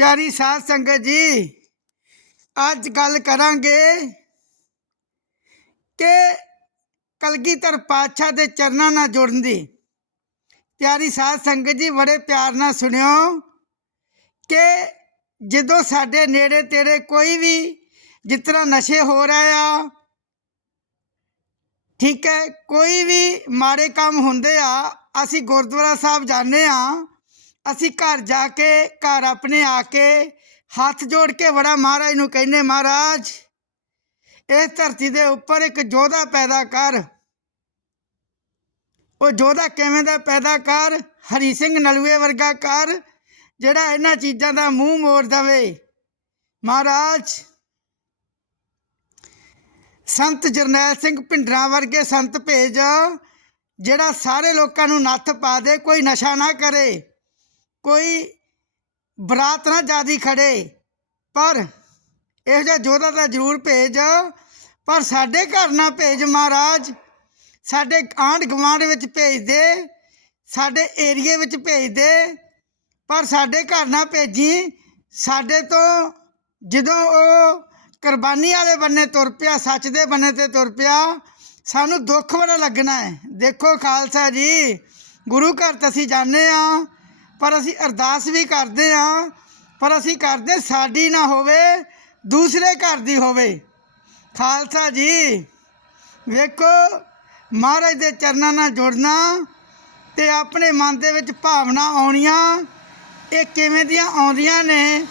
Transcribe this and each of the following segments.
ਪਿਆਰੀ ਸਾਧ ਸੰਗਤ ਜੀ, ਅੱਜ ਗੱਲ ਕਰਾਂਗੇ ਕਿ ਕਲਗੀਧਰ ਪਾਤਸ਼ਾਹ ਦੇ ਚਰਨਾਂ ਨਾਲ ਜੁੜਨ ਦੀ। ਪਿਆਰੀ ਸਾਧ ਸੰਗਤ ਜੀ, ਬੜੇ ਪਿਆਰ ਨਾਲ ਸੁਣਿਓ ਕਿ ਜਦੋਂ ਸਾਡੇ ਨੇੜੇ ਤੇੜੇ ਕੋਈ ਵੀ ਜਿਸ ਤਰ੍ਹਾਂ ਨਸ਼ੇ ਹੋ ਰਹੇ ਆ, ਠੀਕ ਹੈ, ਕੋਈ ਵੀ ਮਾੜੇ ਕੰਮ ਹੁੰਦੇ ਆ, ਅਸੀਂ ਗੁਰਦੁਆਰਾ ਸਾਹਿਬ ਜਾਂਦੇ ਆ ਅਸੀਂ ਘਰ ਜਾ ਕੇ, ਘਰ ਆਪਣੇ ਆ ਕੇ ਹੱਥ ਜੋੜ ਕੇ ਬੜਾ ਮਹਾਰਾਜ ਨੂੰ ਕਹਿੰਦੇ, ਮਹਾਰਾਜ, ਇਸ ਧਰਤੀ ਦੇ ਉੱਪਰ ਇੱਕ ਯੋਧਾ ਪੈਦਾ ਕਰ। ਉਹ ਯੋਧਾ ਕਿਵੇਂ ਦਾ ਪੈਦਾ ਕਰ? ਹਰੀ ਸਿੰਘ ਨਲੂਏ ਵਰਗਾ ਕਰ, ਜਿਹੜਾ ਇਹਨਾਂ ਚੀਜ਼ਾਂ ਦਾ ਮੂੰਹ ਮੋੜ ਦਵੇ। ਮਹਾਰਾਜ, ਸੰਤ ਜਰਨੈਲ ਸਿੰਘ ਭਿੰਡਰਾਂ ਵਰਗੇ ਸੰਤ ਭੇਜ, ਜਿਹੜਾ ਸਾਰੇ ਲੋਕਾਂ ਨੂੰ ਨੱਥ ਪਾ ਦੇ, ਕੋਈ ਨਸ਼ਾ ਨਾ ਕਰੇ। ਕੋਈ ਬਰਾਤ ਨਾ ਜਾਦੀ ਖੜੇ, ਪਰ ਇਹੋ ਜਿਹਾ ਯੋਧਾ ਤਾਂ ਜ਼ਰੂਰ ਭੇਜ। ਪਰ ਸਾਡੇ ਘਰ ਨਾ ਭੇਜ ਮਹਾਰਾਜ। ਸਾਡੇ ਆਂਢ ਗੁਆਂਢ ਵਿੱਚ ਭੇਜ ਦੇ, ਸਾਡੇ ਏਰੀਏ ਵਿੱਚ ਭੇਜ ਦੇ। ਪਰ ਸਾਡੇ ਘਰ ਨਾ ਭੇਜੀ। ਸਾਡੇ ਤੋਂ ਜਦੋਂ ਉਹ ਕੁਰਬਾਨੀ ਵਾਲੇ ਬੰਨੇ ਤੁਰ ਪਿਆ, ਸੱਚ ਦੇ ਬੰਨੇ ਤੇ ਤੁਰ ਪਿਆ, ਸਾਨੂੰ ਦੁੱਖ ਬੜਾ ਲੱਗਣਾ ਹੈ। ਦੇਖੋ ਖਾਲਸਾ ਜੀ, ਗੁਰੂ ਘਰ ਤਾਂ ਅਸੀਂ ਜਾਂਦੇ ਆ ਪਰ ਅਸੀਂ ਅਰਦਾਸ ਵੀ ਕਰਦੇ ਹਾਂ, ਪਰ ਅਸੀਂ ਕਰਦੇ ਸਾਡੀ ਨਾ ਹੋਵੇ, ਦੂਸਰੇ ਘਰ ਦੀ ਹੋਵੇ। ਖਾਲਸਾ ਜੀ, ਵੇਖੋ, ਮਹਾਰਾਜ ਦੇ ਚਰਨਾਂ ਨਾਲ ਜੁੜਨਾ ਤੇ ਆਪਣੇ ਮਨ ਦੇ ਵਿੱਚ ਭਾਵਨਾ ਆਉਣੀਆਂ, ਇਹ ਕਿਵੇਂ ਦੀਆਂ ਆਉਂਦੀਆਂ ਨੇ,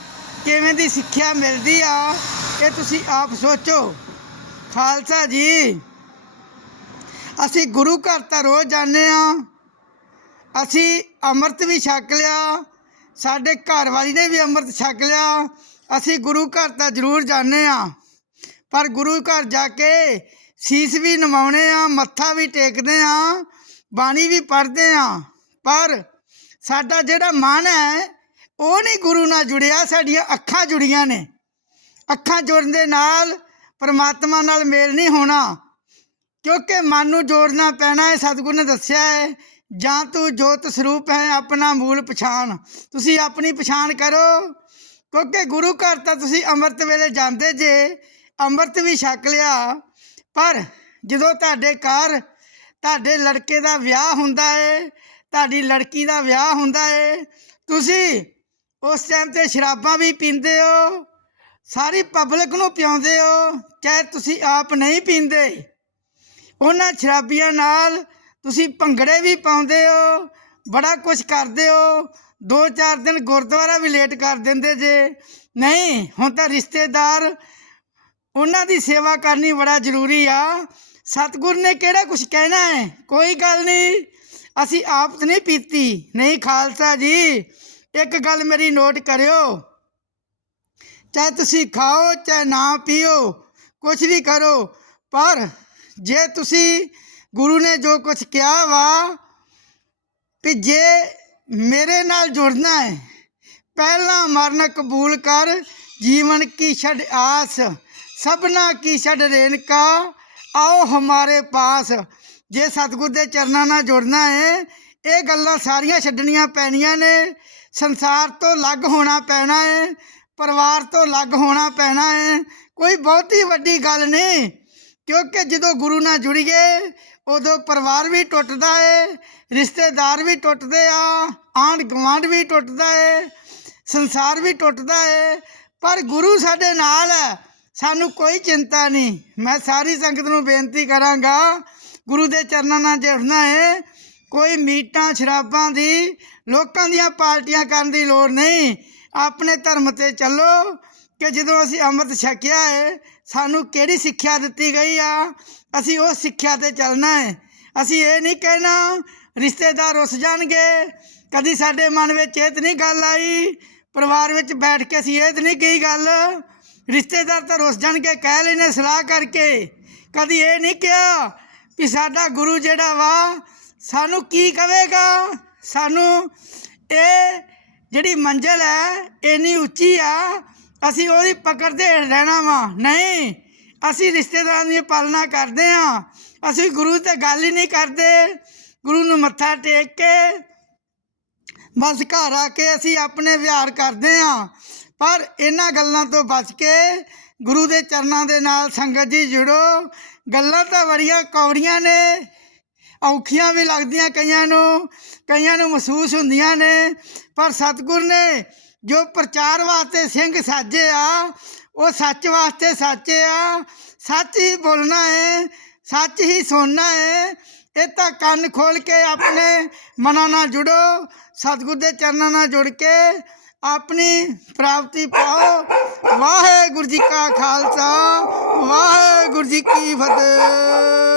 ਕਿਵੇਂ ਦੀ ਸਿੱਖਿਆ ਮਿਲਦੀ ਆ, ਇਹ ਤੁਸੀਂ ਆਪ ਸੋਚੋ। ਖਾਲਸਾ ਜੀ, ਅਸੀਂ ਗੁਰੂ ਘਰ ਤਾਂ ਰੋਜ਼ ਜਾਂਦੇ ਆ ਅਸੀਂ ਅੰਮ੍ਰਿਤ ਵੀ ਛਕ ਲਿਆ, ਸਾਡੇ ਘਰ ਵਾਲੀ ਨੇ ਵੀ ਅੰਮ੍ਰਿਤ ਛਕ ਲਿਆ, ਅਸੀਂ ਗੁਰੂ ਘਰ ਤਾਂ ਜ਼ਰੂਰ ਜਾਂਦੇ ਆ ਪਰ ਗੁਰੂ ਘਰ ਜਾ ਕੇ ਸੀਸ ਵੀ ਨਵਾਉਣੇ ਆ ਮੱਥਾ ਵੀ ਟੇਕਦੇ ਆ ਬਾਣੀ ਵੀ ਪੜ੍ਹਦੇ ਆ ਪਰ ਸਾਡਾ ਜਿਹੜਾ ਮਨ ਹੈ, ਉਹ ਨਹੀਂ ਗੁਰੂ ਨਾਲ ਜੁੜਿਆ, ਸਾਡੀਆਂ ਅੱਖਾਂ ਜੁੜੀਆਂ ਨੇ। ਅੱਖਾਂ ਜੁੜਨ ਦੇ ਨਾਲ ਪਰਮਾਤਮਾ ਨਾਲ ਮੇਲ ਨਹੀਂ ਹੋਣਾ, ਕਿਉਂਕਿ ਮਨ ਨੂੰ ਜੋੜਨਾ ਪੈਣਾ ਹੈ, ਸਤਿਗੁਰ ਨੇ ਦੱਸਿਆ ਹੈ ਜਾਂ ਤੂੰ ਜੋਤ ਸਰੂਪ ਹੈ ਆਪਣਾ ਮੂਲ ਪਛਾਣ। ਤੁਸੀਂ ਆਪਣੀ ਪਛਾਣ ਕਰੋ। ਕਿਉਂਕਿ ਗੁਰੂ ਘਰ ਤਾਂ ਤੁਸੀਂ ਅੰਮ੍ਰਿਤ ਵੇਲੇ ਜਾਂਦੇ ਜੇ, ਅੰਮ੍ਰਿਤ ਵੀ ਛਕ ਲਿਆ। ਪਰ ਜਦੋਂ ਤੁਹਾਡੇ ਘਰ ਤੁਹਾਡੇ ਲੜਕੇ ਦਾ ਵਿਆਹ ਹੁੰਦਾ ਏ, ਤੁਹਾਡੀ ਲੜਕੀ ਦਾ ਵਿਆਹ ਹੁੰਦਾ ਏ, ਤੁਸੀਂ ਉਸ ਟਾਈਮ ਤੇ ਸ਼ਰਾਬਾਂ ਵੀ ਪੀਂਦੇ ਹੋ, ਸਾਰੀ ਪਬਲਿਕ ਨੂੰ ਪਿਆਉਂਦੇ ਹੋ, ਚਾਹੇ ਤੁਸੀਂ ਆਪ ਨਹੀਂ ਪੀਂਦੇ। ਉਹਨਾਂ ਸ਼ਰਾਬੀਆਂ ਨਾਲ ਤੁਸੀਂ ਭੰਗੜੇ ਵੀ ਪਾਉਂਦੇ ਹੋ, ਬੜਾ ਕੁਝ ਕਰਦੇ ਹੋ, ਦੋ ਚਾਰ ਦਿਨ ਗੁਰਦੁਆਰਾ ਵੀ ਲੇਟ ਕਰ ਦਿੰਦੇ ਜੇ। ਨਹੀਂ, ਹੁਣ ਤਾਂ ਰਿਸ਼ਤੇਦਾਰ, ਉਹਨਾਂ ਦੀ ਸੇਵਾ ਕਰਨੀ ਬੜਾ ਜ਼ਰੂਰੀ ਆ। ਸਤਿਗੁਰ ਨੇ ਕਿਹੜਾ ਕੁਝ ਕਹਿਣਾ ਹੈ? ਕੋਈ ਗੱਲ ਨਹੀਂ। ਅਸੀਂ ਆਪ ਨਹੀਂ ਪੀਤੀ। ਨਹੀਂ, ਖਾਲਸਾ ਜੀ, ਇੱਕ ਗੱਲ ਮੇਰੀ ਨੋਟ ਕਰਿਓ। ਚਾਹੇ ਤੁਸੀਂ ਖਾਓ, ਚਾਹੇ ਨਾ ਪੀਓ ਕੁਝ ਵੀ ਕਰੋ, ਪਰ ਜੇ ਤੁਸੀਂ ਗੁਰੂ ਨੇ ਜੋ ਕੁਝ ਕਿਹਾ ਵਾ ਕਿ ਜੇ ਮੇਰੇ ਨਾਲ ਜੁੜਨਾ ਹੈ, ਪਹਿਲਾ ਮਰਨ ਕਬੂਲ ਕਰ, ਜੀਵਨ ਕੀ ਛੱਡ ਆਸ, ਸਭਨਾ ਕੀ ਛੱਡ ਰੇਨਕਾ ਆਓ ਹਮਾਰੇ ਪਾਸ। ਜੇ ਸਤਿਗੁਰ ਦੇ ਚਰਨਾਂ ਨਾਲ ਜੁੜਨਾ ਹੈ, ਇਹ ਗੱਲਾਂ ਸਾਰੀਆਂ ਛੱਡਣੀਆਂ ਪੈਣੀਆਂ ਨੇ। ਸੰਸਾਰ ਤੋਂ ਅਲੱਗ ਹੋਣਾ ਪੈਣਾ ਹੈ, ਪਰਿਵਾਰ ਤੋਂ ਅਲੱਗ ਹੋਣਾ ਪੈਣਾ ਹੈ, ਕੋਈ ਬਹੁਤੀ ਵੱਡੀ ਗੱਲ ਨਹੀਂ। ਕਿਉਂਕਿ ਜਦੋਂ ਗੁਰੂ ਨਾਲ ਜੁੜੀਏ ਉਦੋਂ ਪਰਿਵਾਰ ਵੀ ਟੁੱਟਦਾ ਏ, ਰਿਸ਼ਤੇਦਾਰ ਵੀ ਟੁੱਟਦੇ ਆ, ਆਂਢ ਗੁਆਂਢ ਵੀ ਟੁੱਟਦਾ ਏ, ਸੰਸਾਰ ਵੀ ਟੁੱਟਦਾ ਏ, ਪਰ ਗੁਰੂ ਸਾਡੇ ਨਾਲ ਹੈ। ਸਾਨੂੰ ਕੋਈ ਚਿੰਤਾ ਨਹੀਂ। ਮੈਂ ਸਾਰੀ ਸੰਗਤ ਨੂੰ ਬੇਨਤੀ ਕਰਾਂਗਾ, ਗੁਰੂ ਦੇ ਚਰਨਾਂ ਨਾਲ ਜੁੜਨਾ ਏ। ਕੋਈ ਮੀਟਾਂ, ਸ਼ਰਾਬਾਂ ਦੀ, ਲੋਕਾਂ ਦੀਆਂ ਪਾਰਟੀਆਂ ਕਰਨ ਦੀ ਲੋੜ ਨਹੀਂ। ਆਪਣੇ ਧਰਮ ਤੇ ਚੱਲੋ। ਕਿ ਜਦੋਂ ਅਸੀਂ ਅੰਮ੍ਰਿਤ ਛਕਿਆ ਹੈ ਸਾਨੂੰ ਕਿਹੜੀ ਸਿੱਖਿਆ ਦਿੱਤੀ ਗਈ ਆ? ਅਸੀਂ ਉਹ ਸਿੱਖਿਆ ਤੇ ਚੱਲਣਾ ਹੈ ਅਸੀਂ ਇਹ ਨਹੀਂ ਕਹਿਣਾ, ਰਿਸ਼ਤੇਦਾਰ ਰੁੱਸ ਜਾਣਗੇ। ਕਦੀ ਸਾਡੇ ਮਨ ਵਿੱਚ ਇਹ ਤਾਂ ਨਹੀਂ ਗੱਲ ਆਈ, ਪਰਿਵਾਰ ਵਿੱਚ ਬੈਠ ਕੇ ਅਸੀਂ ਇਹ ਤਾਂ ਨਹੀਂ ਕਹੀ ਗੱਲ, ਰਿਸ਼ਤੇਦਾਰ ਤਾਂ ਰੁੱਸ ਜਾਣਗੇ, ਕਹਿ ਲੈਨੇ ਸਲਾਹ ਕਰਕੇ। ਕਦੀ ਇਹ ਨਹੀਂ ਕਿਹਾ ਵੀ ਸਾਡਾ ਗੁਰੂ ਜਿਹੜਾ ਵਾ, ਸਾਨੂੰ ਕੀ ਕਵੇਗਾ? ਸਾਨੂੰ ਇਹ ਜਿਹੜੀ ਮੰਜ਼ਲ ਹੈ, ਇੰਨੀ ਉੱਚੀ ਆ ਅਸੀਂ ਉਹਦੀ ਪਕੜ ਦੇ ਹੇਠ ਰਹਿਣਾ ਵਾ। ਨਹੀਂ, ਅਸੀਂ ਰਿਸ਼ਤੇਦਾਰਾਂ ਦੀ ਪਾਲਣਾ ਕਰਦੇ ਆ ਅਸੀਂ ਗੁਰੂ ਤੇ ਗੱਲ ਹੀ ਨਹੀਂ ਕਰਦੇ। ਗੁਰੂ ਨੂੰ ਮੱਥਾ ਟੇਕ ਕੇ, ਬਸ ਘਰ ਆ ਕੇ ਅਸੀਂ ਆਪਣੇ ਵਿਹਾਰ ਕਰਦੇ ਆ ਪਰ ਇਹਨਾਂ ਗੱਲਾਂ ਤੋਂ ਬਚ ਕੇ ਗੁਰੂ ਦੇ ਚਰਨਾਂ ਦੇ ਨਾਲ ਸੰਗਤ ਜੀ ਜੁੜੋ। ਗੱਲਾਂ ਤਾਂ ਬੜੀਆਂ ਕੌੜੀਆਂ ਨੇ, ਔਖੀਆਂ ਵੀ ਲੱਗਦੀਆਂ ਕਈਆਂ ਨੂੰ ਕਈਆਂ ਨੂੰ ਮਹਿਸੂਸ ਹੁੰਦੀਆਂ ਨੇ। ਪਰ ਸਤਿਗੁਰ ਨੇ ਜੋ ਪ੍ਰਚਾਰ ਵਾਸਤੇ ਸਿੰਘ ਸਾਜੇ ਆ, ਉਹ ਸੱਚ ਵਾਸਤੇ ਸਾਚੇ ਆ। ਸੱਚ ਹੀ ਬੋਲਣਾ ਹੈ ਸੱਚ ਹੀ ਸੁਣਨਾ ਹੈ ਇਹ ਤਾਂ ਕੰਨ ਖੋਲ ਕੇ ਆਪਣੇ ਮਨਾਂ ਨਾਲ ਜੁੜੋ, ਸਤਿਗੁਰ ਦੇ ਚਰਨਾਂ ਨਾਲ ਜੁੜ ਕੇ ਆਪਣੀ ਪ੍ਰਾਪਤੀ ਪਾਓ। ਵਾਹਿਗੁਰੂ ਜੀ ਕਾ ਖਾਲਸਾ, ਵਾਹਿਗੁਰੂ ਜੀ ਕੀ ਫਤਿਹ।